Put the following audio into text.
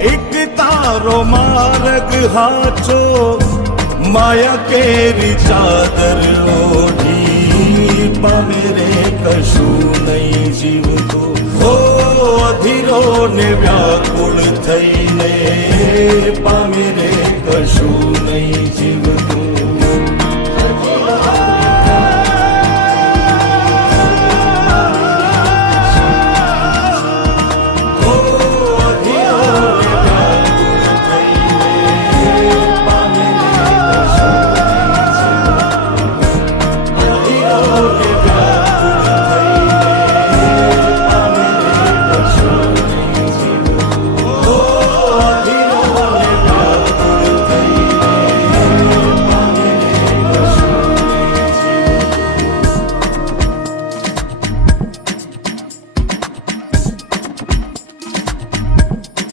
એક તારો માર્ગ હાચો માયા કેરી ચાદર ઓઢી પામે રે કશું નહીં જીવતો હો અધીરો ને વ્યાકુળ થઈને પામે